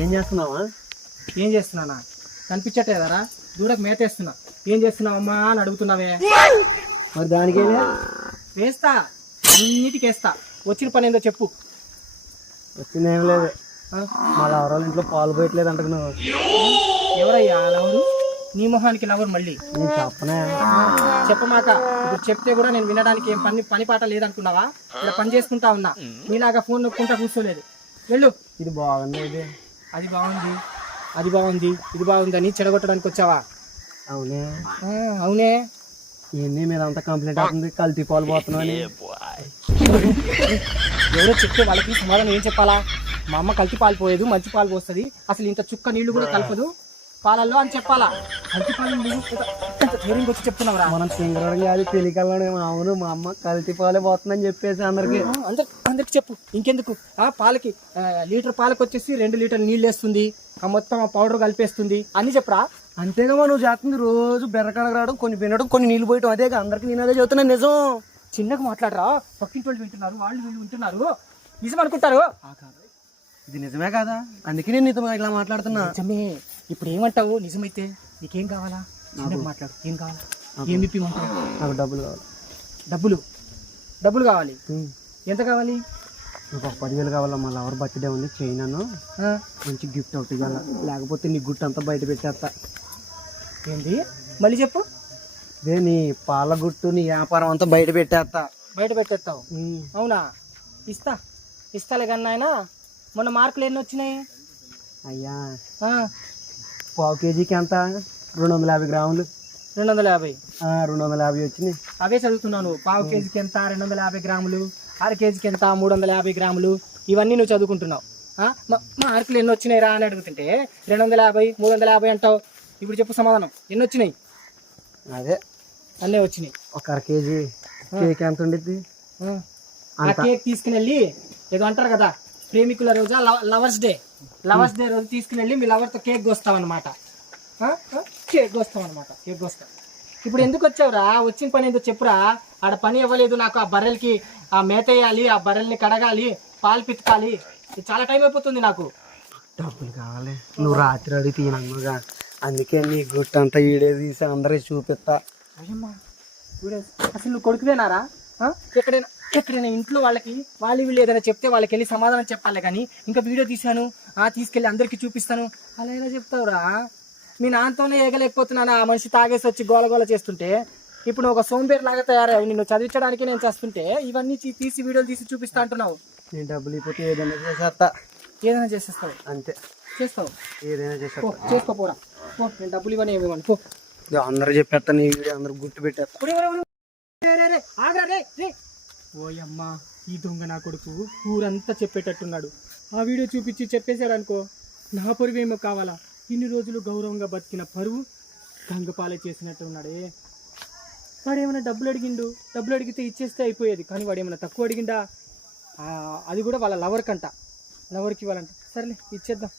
ఏం చేస్తున్నావా? ఏం చేస్తున్నానా? కనిపించట్లేదరా? దూడకు మేతేస్తున్నా. ఏం చేస్తున్నావమ్మా అని అడుగుతున్నావే. మరి దానికి వేస్తా, అన్నిటికి వేస్తా. వచ్చిన పని ఏందో చెప్పు. వచ్చిందేం లేదు, మళ్ళీ ఎవరో ఇంట్లో పాలు పోయట్లేదు అంట. నువ్వు ఎవరయ్యా లవరు? నీ మొహానికి లవరు మళ్ళీ నేను చెప్పనే. చెప్పమాక. ఇప్పుడు చెప్తే కూడా నేను వినడానికి ఏం పని పాట లేదనుకున్నావా? ఇలా పని చేసుకుంటా ఉన్నా, నీలాగా ఫోన్ నొక్కుంటా కూర్చోలేదు. వెళ్ళు. ఇది బాగుంది, ఇది అది బాగుంది, అది బాగుంది, ఇది బాగుందని చెడగొట్టడానికి వచ్చావా? అవునే. అవునే. ఏంది మీరంతా కంప్లైంట్ అవుతుంది, కల్తీ పాలు పోతున్నావు అని. ఎవరో చెప్తే వాళ్ళకి సమాధానం ఏం చెప్పాలా? మా అమ్మ కల్తీ పాలు పోయేది, మంచి పాలు పోస్తుంది, అసలు ఇంత చుక్క నీళ్లు కూడా కలపదు పాలల్లో అని చెప్పాలా? కల్తీ పాలు ధైర్యంగా వచ్చి చెప్తున్నావురా? మనం సింగరం కాదు, తెలియకల్లాడేమో. అవును, మా అమ్మ కల్తీ పాలే పోతుందని చెప్పేసి అందరికి చెప్పు. ఇంకెందుకు? ఆ పాలకి లీటర్ పాలకు వచ్చేసి 2 లీటర్లు నీళ్ళు వేస్తుంది, ఆ మొత్తం ఆ పౌడర్ కలిపేస్తుంది అని చెప్పరా? అంతేగా నువ్వు చేస్తుంది. రోజు బెర్రకాడకు రావడం, కొన్ని వినడం, కొన్ని నీళ్ళు పోయటం. అదేగా అందరికి నేను అదే చెబుతున్నాను. నిజం. చిన్నగా మాట్లాడరా? పక్కింటి వాళ్ళు వింటున్నారు, వాళ్ళు వీళ్ళు వింటున్నారు, నిజం అనుకుంటారు. ఇది నిజమే కదా, అందుకే నేను నీతో ఇలా మాట్లాడుతున్నా. నిజమే. ఇప్పుడు ఏమంటావు? నిజమైతే నీకేం కావాలా? చిన్నగా మాట్లాడు. ఏం కావాలా? ఏం ఇప్పిమంటావు? నాకు డబ్బులు కావాలి. డబ్బులు కావాలి. ఎంత కావాలి? నాకు ఒక 10,000 కావాలా. మళ్ళీ ఎవరు బర్త్డే ఉంది, చైనాను మంచి గిఫ్ట్ ఒకటి ఇవ్వాలా, లేకపోతే నీ గుట్టు అంతా బయట పెట్టేస్తా. ఏంటి? మళ్ళీ చెప్పు. అదే నీ పాల గుట్టు, నీ వ్యాపారం అంతా బయట పెట్టేస్తా. బయట పెట్టేస్తావు? అవునా? ఇస్తాలే కన్నా. ఆయన మొన్న మార్కులు ఎన్ని వచ్చినాయి? అయ్యా, పావు కేజీకి ఎంత? 250 గ్రాములు. 250? 250 వచ్చినాయి. అవే చదువుతున్నాను. పావు కేజీకి ఎంత? 250 గ్రాములు. అర కేజీకి ఎంత? 350 గ్రాములు. ఇవన్నీ నువ్వు చదువుకుంటున్నావు. మార్కులు ఎన్ని వచ్చినాయి రా అని అడుగుతుంటే 250, 350 అంటావు. ఇప్పుడు చెప్పు సమాధానం. ఎన్ని వచ్చినాయి? అదే అన్నీ వచ్చినాయి. ఒక అర కేజీ కేక్ ఎంత ఉండిద్ది? ఆ కేక్ తీసుకుని వెళ్ళి, ఏదో అంటారు కదా, ప్రేమికుల రోజు లవర్స్ డే రోజు తీసుకుని వెళ్ళి మీ లవర్తో కేక్ కోస్తాం అనమాట. కేక్ కోస్తాం. ఇప్పుడు ఎందుకు వచ్చావురా? వచ్చిన పని ఏందో చెప్పురా. ఆడ పని ఇవ్వలేదు నాకు. ఆ బర్రెలకి ఆ మేత వేయాలి, ఆ బర్రెల్ని కడగాలి, పాలు పితకాలి, చాలా టైం అయిపోతుంది నాకు. డబ్బులు కావాలి. నువ్వు రాత్రి అడిగి తినమ్మగా, అందుకే నీ గుట్టు అంతా వీడియో తీసి అందరికి చూపిస్తా. అయ్యమ్మా, అసలు నువ్వు కొడుకువేనారా? ఎక్కడైనా ఇంట్లో వాళ్ళకి వీళ్ళు ఏదైనా చెప్తే వాళ్ళకి వెళ్ళి సమాధానం చెప్పాలి కానీ ఇంకా వీడియో తీశాను, తీసుకెళ్ళి అందరికి చూపిస్తాను అలా ఎలా చెప్తావురా? మీ నాన్నతోనే ఏగలేకపోతున్నాను. ఆ మనిషి తాగేసి వచ్చి గోలగోల చేస్తుంటే ఇప్పుడు ఒక సోంబేర్ లాగా తయారయ్యావు. నిన్ను చదివించడానికి నేను చేస్తుంటే ఇవన్నీ తీసి వీడియోలు తీసి చూపిస్తా అంటున్నావు. నేను డబ్బులు ఇవ్వకపోతే ఏదైనా చేసేస్తావు. అంతే చేస్తావు. ఏదైనా చేసుకోపోరా. నేను డబ్బులు ఇవ్వని ఏమి పో. అందరూ చెప్పేస్తా, నీ వీడియో అందరూ గుర్తు పెట్టేస్తా. ఓయమ్మా, ఈ దొంగ నా కొడుకు ఊరంతా చెప్పేటట్టున్నాడు. ఆ వీడియో చూపించి చెప్పేశాడు అనుకో, నా పరువు ఏమో కావాలా? ఇన్ని రోజులు గౌరవంగా బతికిన పరువు గంగపాలే చేసినట్టు ఉన్నాడే. వాడు ఏమైనా డబ్బులు అడిగితే ఇచ్చేస్తే అయిపోయేది, కానీ వాడు ఏమైనా తక్కువ అడిగిండా? అది కూడా వాళ్ళ లవర్కి ఇవ్వాలంట. సరేలే, ఇచ్చేద్దాం.